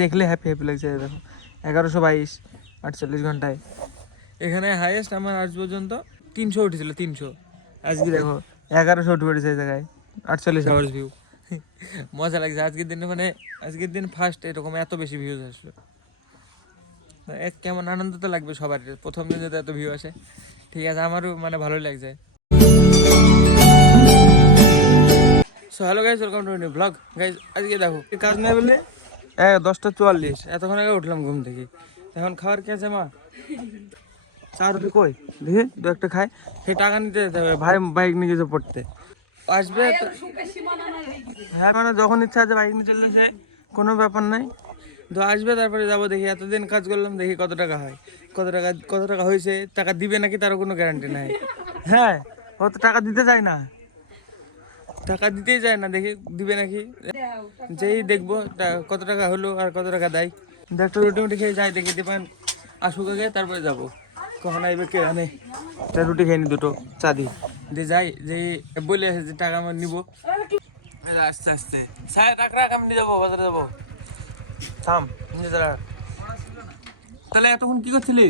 দেখলে happy happy লাগছে। দেখো 1122 48 ঘন্টায়। এখানে হাইয়েস্ট আমার আজ পর্যন্ত 300 উঠেছিল, 300। আজকে দেখো 1100 উঠে পড়েছে এই জায়গায়, 48 আওয়ার্স ভিউ। মজা লাগছে আজকের দিনে, মানে আজকের দিন ফার্স্ট এরকম এত বেশি ভিউজ আসলো। কেমন আনন্দ তো লাগবে সবার, প্রথম দিন যদি এত ভিউ আসে। ঠিক আছে, আমারও মানে ভালোই লাগছে। So hello guys, welcome to new blog. Guys আজকে দেখো কাজ নেই বলে 10:44, এতক্ষণ আগে উঠলাম ঘুম থেকে। এখন খাওয়ার কি আছে মা? চা রুটি কই দেখি দু একটা খাই, সেই টাকা নিতে যেতে হবে। ভাই বাইক নিয়ে গেছে পড়তে, আসবে হ্যাঁ, মানে যখন ইচ্ছা আছে বাইক নিয়ে চলে আসে, কোনো ব্যাপার নাই। তো আসবে, তারপরে যাবো। দেখি এতদিন কাজ করলাম, দেখি কত টাকা হয়, কত টাকা হয়েছে। টাকা দিবে নাকি তারও কোনো গ্যারান্টি নাই। হ্যাঁ, ও তো টাকা দিতে চায় না, টাকা দিতেই যায় না, দেখি দিবে নাকি। যেই দেখবো কত টাকা হলো আর কত টাকা দেয়। একটা রুটি মুটি খেয়ে যাই, দেখি দিবেন আসুক আগে, তারপরে যাবো। কখন আইবে কে জানে। রুটি খেয়ে নি দুটো, চা দিয়ে যাই। যে বলে যে টাকা আমার নিবো, আস্তে আস্তে রাখ আমি নিয়ে যাবো, বাজারে যাবো। থাম, নিয়ে যা। তাহলে এতক্ষণ কি করছিলি?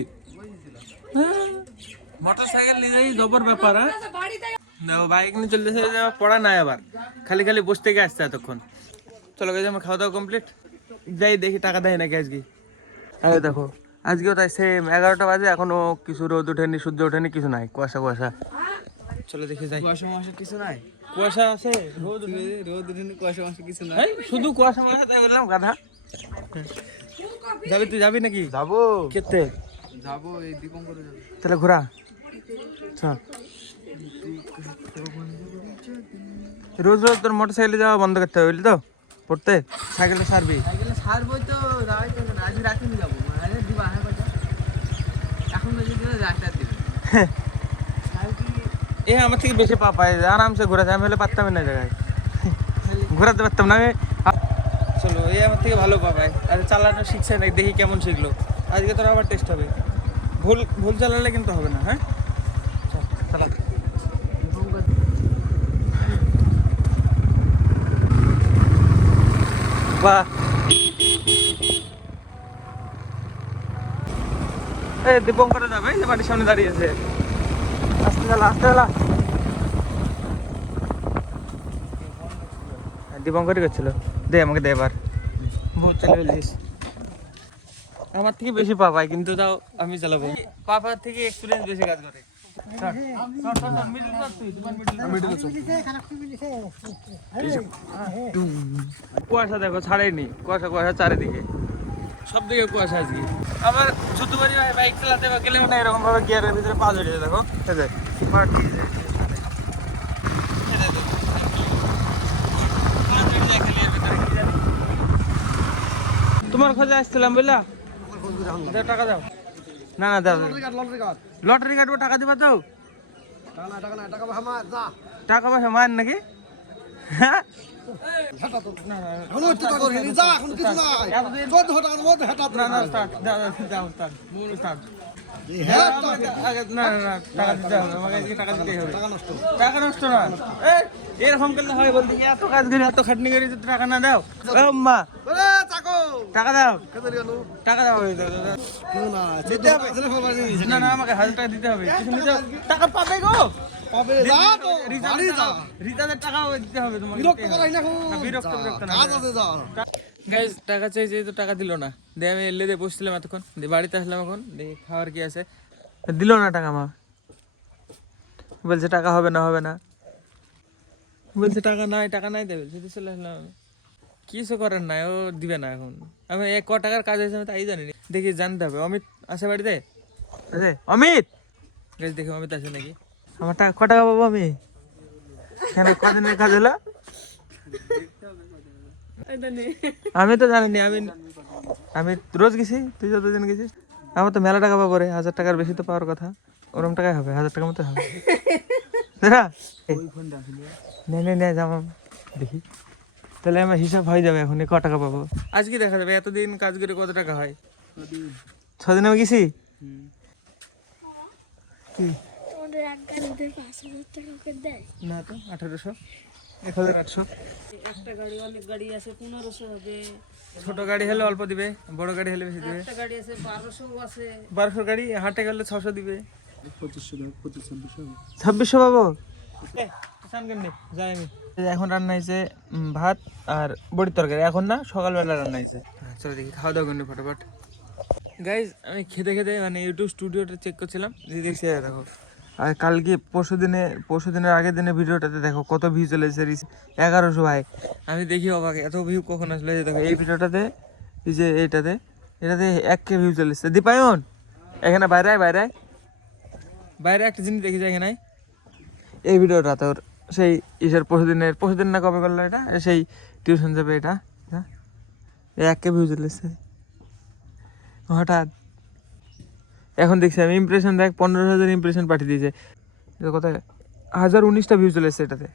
মোটর সাইকেল নিয়ে যাই জবর ব্যাপার। বাইক নিয়ে চলতে পড়া নাই, আবার খালি খালি বসে থেকে আসছে এতক্ষণ। চলো গেছে, আমার খাওয়া দাওয়া কমপ্লিট। যাই দেখি টাকা দেয় নাকি আজকে। আরে দেখো আজকেও তাই সেম, 11টা বাজে, এখনো কিছু রোদ ওঠেনি, সূর্য ওঠেনি, কিছু নাই, কুয়াশা কুয়াশা। চলো দেখি যাই। কুয়াশা মাসে কিছু নাই, কুয়াশা আছে, রোদ উঠেনি, কুয়াশা মাসে কিছু নাই, শুধু কুয়াশা কুয়াশা। তাই বললাম গাধা। যাবি তুই, যাবি নাকি? যাবো কেতে যাবো এই দীপঙ্করে যাবো। তাহলে ঘোরা চল। রোজ রোজ তোর মোটর সাইকেলে যাওয়া বন্ধ করতে হবে, বুঝলি তো? পড়তে সাইকেলে সারবি। সাইকেলে সারবই তো, যাওয়াই তো না, আজ রাতে নিয়ে যাবো। মানে দিবা হ্যাঁ কয়টা এখন যদি দিলে রাতটা দিবে। এ আমার থেকে বেশি পা পায়, আরামসে ঘোরাতে। আমি হলে পারতাম না জায়গায়, ঘোরাতে পারতাম না আমি। চলো, এ আমার থেকে ভালো পা পায়, আর চালানো শিখছে না, দেখি কেমন শিখলো। আজকে তোর আবার টেস্ট হবে, ভুল ভুল চালালে কিন্তু হবে না। হ্যাঁ চল চালা। বাহ, এই দীপঙ্করে যাবে, এই যে বাড়ির সামনে দাঁড়িয়েছে। আস্তে চালা, আস্তে চালা। দীপঙ্করই করছিল, দে আমাকে দে এবার। বহুত চলে ফেলছিস, আমার থেকে বেশি পা পায়, কিন্তু তাও আমি চালাবো। পাপার থেকে এক্সপিরিয়েন্স বেশি কাজ করে। কুয়াশা দেখো ছাড়েনি, কুয়াশা কুয়াশা চারিদিকে, সব দিকে কুয়াশা আজকে। আবার যতবারই বাইক চালাতে বা গেলে মানে এরকম ভাবে গিয়ারের ভিতরে পা ধরিয়ে দেখো, তোমার খোঁজে আসছিলাম বুঝলা। টাকা দাও। না না দাও, লটারি কাটবো, টাকা দিবা তো? টাকা পয়সা মার নাকি? হ্যাঁ টাকা নষ্ট না, এরকম করলে হয়? বলতে এত কাজ করি, এত খাটনি করি, টাকা না দাও? মা টাকা দাও, টাকা দাও। না না, আমাকে 1000 টাকা দিতে হবে, কিছু নিতে হবে। টাকা পাবে গো, রিচার্জের টাকা দিতে হবে তোমাকে। বিরক্ত না। গাইজ টাকা চাই, যেহেতু টাকা দিল না, দিয়ে আমি এলে দিয়ে বসছিলাম এতক্ষণ, দিয়ে বাড়িতে আসলাম। এখন দেখি খাওয়ার কি আছে, দিল না টাকা। মা বলছে টাকা হবে না, হবে না, বলছে টাকা নাই দেবে। সেটা চলে আসলাম, কিছু করার নাই, ও দিবে না এখন। আমি ক টাকার কাজ হয়েছে আমি তাই জানি, দেখি জানতে হবে। অমিত আছে বাড়িতে? আছে অমিত? গাইজ দেখি অমিত আছে নাকি। আমার টাকা ক টাকা পাবো আমি? কেন, কদিনের কাজ হলো? আমি তো জানিনি, আমি রোজ গেছি, তুই যতদিন গেছিস। আমার তো মেলা টাকা পাবো রে, 1000 টাকার বেশি তো পাওয়ার কথা। ওরম টাকাই হবে, 1000 টাকার মতো হবে। দেখি তাহলে আমার হিসাব হয়ে যাবে এখন, ক টাকা পাবো আজকে দেখা যাবে। এতদিন কাজ করে কত টাকা হয়? 6 দিন আমি গেছি। কি না তো 1800, 1800। একটা গাড়ি, অনেক গাড়ি আছে, 1500 হবে, ছোট গাড়ি হলে অল্প দিবে, বড় গাড়ি হলে বেশি দিবে। একটা গাড়ি আছে 1200 আছে। 1200 গাড়ি হাটে গেলে 600 দিবে। 2500 2600 পাবো। যাই আমি। এখন রান্না হয়েছে ভাত আর বড়ির তরকারি, এখন না সকালবেলা রান্না হয়েছে। চলো দেখি খাওয়া দাওয়া করি ফটাফট। গাইজ আমি খেতে খেতে মানে ইউটিউব স্টুডিওটা চেক করছিলাম, যে দেখছি দেখো। আর কালকে পরশু দিনের আগের দিনের ভিডিওটাতে দেখো কত ভিউ চলে এসেছে, 1100 ভাই। আমি দেখি অবাক, এত ভিউ কখন আসলে। দেখো এই ভিডিওটাতে, এই যে এটাতে 1K ভিউ চলে এসেছে। দীপায়ন এখানে বাইরে একটা জিনিস দেখি যায় এখানে। এই ভিডিওটা তোর সেই ইসের পরশুদিন না কবে করলো এটা, সেই টিউশন যাবে এটা, 1K ভিউ চলে এসেছে হঠাৎ। এখন দেখছি আমি ইমপ্রেশন দেখ, 15,000 ইমপ্রেশন পাঠিয়ে দিয়েছে। কোথায় 1019টা ভিউ চলে এসেছে এটাতে।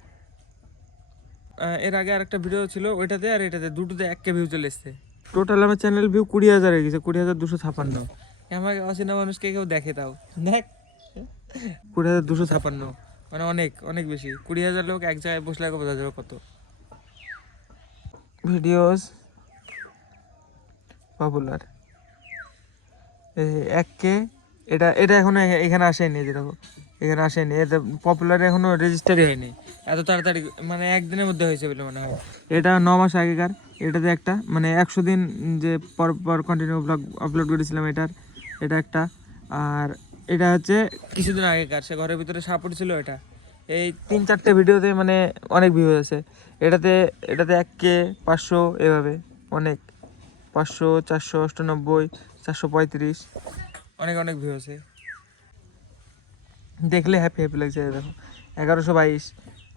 এর আগে আরেকটা ভিডিও ছিল ওইটাতে আর এটাতে, দুটোতে 1K ভিউ চলে এসেছে। টোটাল আমার চ্যানেল ভিউ 20,000 হয়ে গেছে, 20,256। আমাকে অচেনা মানুষকে কেউ দেখে, তাও দেখ 20,256, মানে অনেক অনেক বেশি। 20,000 লোক এক জায়গায় বসলে বোঝা যাবে কত। ভিডিওস পপুলার 1K, এটা এখনো এখানে আসেনি, যে দেখো এখানে আসেনি, এটা পপুলার এখনো রেজিস্টারই হয়নি। এত তাড়াতাড়ি মানে একদিনের মধ্যে হয়েছে বলে মনে হয়। এটা 9 মাস আগেকার, এটাতে একটা মানে 100 দিন যে পর পর কন্টিনিউ ব্লগ আপলোড করেছিলাম এটা একটা। আর এটা হচ্ছে কিছুদিন আগেকার, সে ঘরের ভিতরে সাপোর্ট ছিল এটা। এই 3-4টে ভিডিওতে মানে অনেক ভিউ আছে। এটাতে 1K 500 এভাবে অনেক, 500 498 435 অনেক অনেক ভিউ আছে। দেখলে হ্যাপি লাগছে। দেখো 1122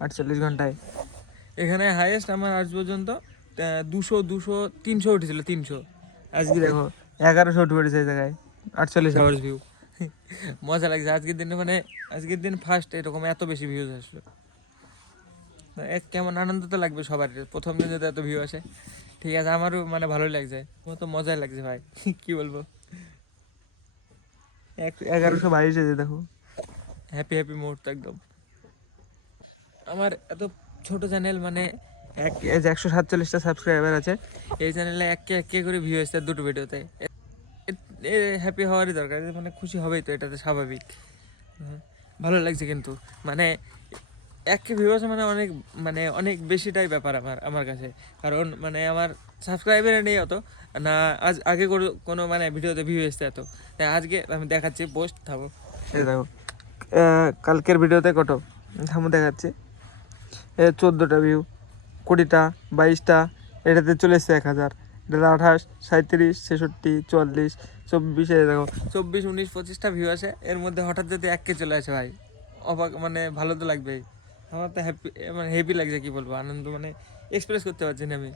48 ঘন্টায়। এখানে হাইয়েস্ট আমার আজ পর্যন্ত 200 300 উঠেছিল, 300। আজকে দেখো 1100 উঠে পড়েছে এই জায়গায়, 48 আওয়ার্স ভিউ। মজা লাগছে আজকের দিনে, মানে আজকের দিন ফার্স্ট এরকম এত বেশি ভিউজ আসলো। কেমন আনন্দ তো লাগবে সবার, প্রথম দিন যদি এত ভিউ আসে। ঠিক আছে, আমারও মানে ভালোই লাগছে, আমার তো মজাই লাগছে ভাই। কি বলবো, 1122 দেখো, হ্যাপি মুহূর্ত একদম। আমার এত ছোট চ্যানেল, মানে 147টা সাবস্ক্রাইবার আছে। এই চ্যানেলে 1K করে ভিউ এসছে দুটো ভিডিওতে। হ্যাপি হওয়ারই দরকার, মানে খুশি হবেই তো, এটাতে স্বাভাবিক। ভালো লাগছে কিন্তু, মানে 1K ভিউ আছে মানে অনেক বেশিটাই ব্যাপার আমার কাছে। কারণ মানে আমার সাবস্ক্রাইবার নেই অত না, আগে কোনো মানে ভিডিওতে ভিউ এসছে এত। তাই আজকে আমি দেখাচ্ছি পোস্ট, থাকো দেখো কালকের ভিডিওতে কত থামো দেখাচ্ছি। 14টা ভিউ, 20টা 22টা, এটাতে চলে এসছে 1000, এটাতে 28 37 66 44 24, দেখো 24 19 25টা ভিউ আসে। এর মধ্যে হঠাৎ যদি 1K চলে আসে ভাই, অবাক, মানে ভালো তো লাগবেই। আমার তো হ্যাপি, মানে হেভি লাগছে, কি বলবো, আনন্দ মানে এক্সপ্রেস করতে পারছি না আমি।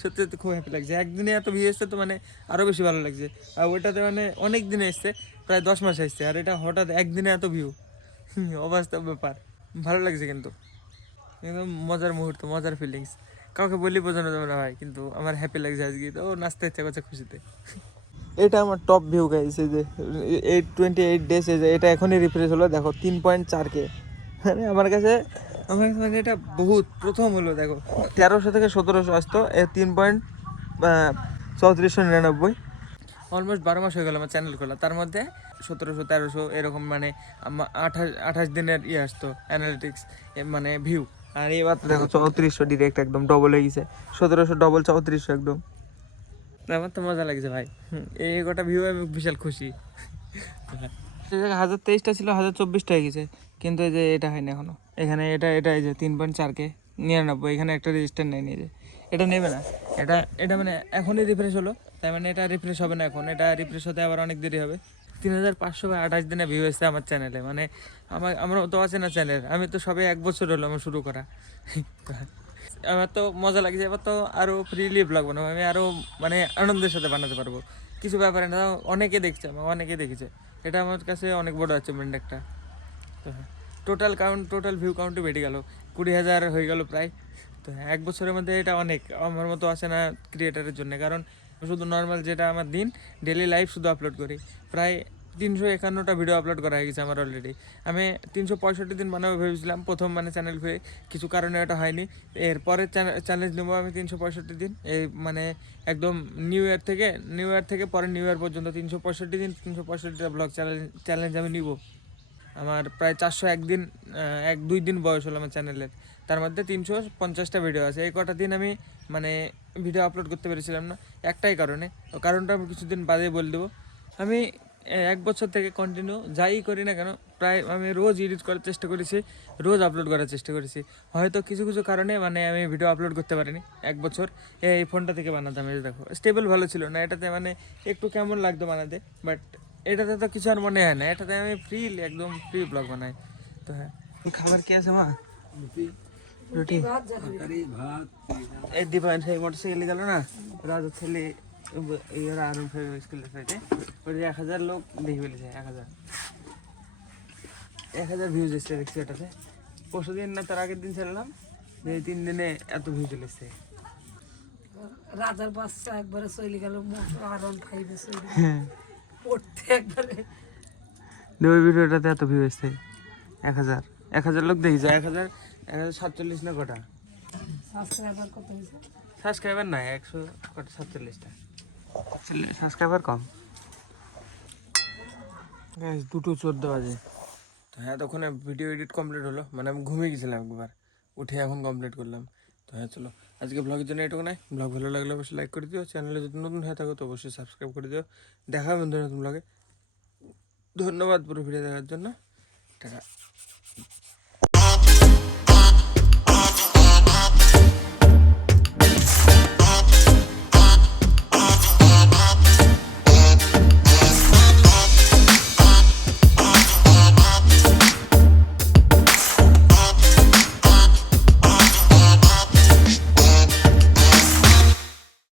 সত্যি সত্যি খুব হ্যাপি লাগছে। একদিনে এত ভিউ এসছে তো মানে আরও বেশি ভালো লাগছে। আর ওইটাতে মানে অনেক দিনে এসছে, প্রায় 10 মাস এসছে, আর এটা হঠাৎ একদিনে এত ভিউ, অবাস্তব ব্যাপার। ভালো লাগছে কিন্তু, একদম মজার মুহূর্ত, মজার ফিলিংস, কাউকে বলি বোঝানো যাবে না ভাই। কিন্তু আমার হ্যাপি লাগছে আজকে, তো নাচতে ইচ্ছা করছে খুশিতে। এটা আমার টপ ভিউ গাইস, এই যে 28 ডেজ, এটা এখনই রিফ্রেশ হলো, দেখো 3.4K। মানে আমার কাছে মানে এটা বহুত প্রথম হলো। দেখো 1300 থেকে 1700 আসতো, 3.3499, অলমোস্ট 12 মাস হয়ে গেল আমার চ্যানেল খোলা। তার মধ্যে 1700 1300 এরকম, মানে 28 দিনের আসতো অ্যানালিটিক্স, মানে ভিউ। আর এবার তো দেখো 3400 ডিরেক্ট একদম ডবল হয়ে গেছে, 1700 ডবল 3400 একদম। আমার তো মজা লাগছে ভাই, এই গোটা ভিউ আমি বিশাল খুশি। 1023টা ছিল, 1024টা হয়ে গেছে। কিন্তু এই যে এটা হয়নি এখনো, এখানে এটা এই যে 3.4K 99, এখানে একটা রেজিস্টার নেয়নি, যে এটা নেবে না। এটা মানে এখনই রিফ্রেশ হলো, তাই মানে এটা রিফ্রেশ হবে না এখন, এটা রিফ্রেশ হতে আবার অনেক দেরি হবে। 3528 দিনে ভিউ এসছে আমার চ্যানেলে। মানে আমার তো আছে না চ্যানেল, আমি তো সবে 1 বছর হলো আমার শুরু করা। আমার তো মজা লাগছে, এবার তো আরও ফ্রিলি ব্লগ বানাবো আমি, আরও মানে আনন্দের সাথে বানাতে পারবো। কিছু ব্যাপারে না, অনেকে দেখছে আমাকে, অনেকে দেখেছে, এটা আমার কাছে অনেক বড় অ্যাচিভমেন্ট একটা। টোটাল ভিউ কাউন্টই বেড়ে গেল, 20,000 হয়ে গেল প্রায়। তো 1 বছরের মধ্যে এটা অনেক আমার মতো আসে না ক্রিয়েটারের জন্য। কারণ শুধু নর্মাল যেটা আমার দিন ডেলি লাইফ শুধু আপলোড করি, প্রায় 351টা ভিডিও আপলোড করা হয়ে গেছে আমার অলরেডি। আমি 365 দিন বানাবো ভেবেছিলাম প্রথম মানে চ্যানেল খুলে, কিছু কারণে ওটা হয়নি। এরপরে চ্যালেঞ্জ নেবো আমি 365 দিন, এই মানে একদম নিউ ইয়ার থেকে পরে নিউ ইয়ার পর্যন্ত 365 দিন 365টা ব্লগ চ্যালেঞ্জ আমি নিব। আমার প্রায় 401 দিন 1-2 দিন বয়স হলো আমার চ্যানেলের, তার মধ্যে 350টা ভিডিও আছে। এই কটা দিন আমি মানে ভিডিও আপলোড করতে পেরেছিলাম না একটাই কারণে, কারণটা আমি কিছুদিন বাদে বলে দেবো। আমি 1 বছর থেকে কন্টিনিউ যাই করি না কেন, প্রায় আমি রোজ এডিট করার চেষ্টা করেছি, রোজ আপলোড করার চেষ্টা করেছি। হয়তো কিছু কিছু কারণে মানে আমি ভিডিও আপলোড করতে পারিনি 1 বছর। এই ফোনটা থেকে বানাতাম, এই যে দেখো স্টেবল ভালো ছিল না, এটাতে মানে একটু কেমন লাগতো বানাতে, বাট এটাতে তো কিছু আর মনে হয় না, এটাতে আমি একদম ফ্রি ব্লগ বানাই। তো হ্যাঁ, খাবার কি আছে মা? রুটি এই দীপায়ন সেই মোটরসাইকেলে গেল না, রাজার ছেলে এরা আরুন স্কুলের সাইডে, ওই 1000 লোক দেখে ফেলেছে। 1000 ভিউজ এসছে দেখছি এটাতে। পরশু দিন না তার আগের দিন ছেড়েলাম, 3 দিনে এত ভিউ চলে এসছে। রাজার বাচ্চা একবারে চলে গেল, আরন খাইবে চলে হ্যাঁ, পড়তে একবারে। ওই ভিডিওটাতে এত ভিউ এসছে। 1000 লোক দেখেছে, 1047 না কটা সাবস্ক্রাইবার কত হয়েছে? সাবস্ক্রাইবার নাই 147টা সাবস্ক্রাইবার কম। 2:14 বাজে। তো হ্যাঁ, তখন ভিডিও এডিট কমপ্লিট হলো, মানে আমি ঘুমিয়ে গেছিলাম একবার, উঠে এখন কমপ্লিট করলাম। তো হ্যাঁ চলো, আজকে ব্লগের জন্য এটুকু নাই। ব্লগ ভালো লাগলে অবশ্যই লাইক করে দিও, চ্যানেলে যদি নতুন হয়ে থাকো তো অবশ্যই সাবস্ক্রাইব করে দিও। দেখা হবে নতুন ব্লগে। ধন্যবাদ পুরো ভিডিও দেখার জন্য, টাটা।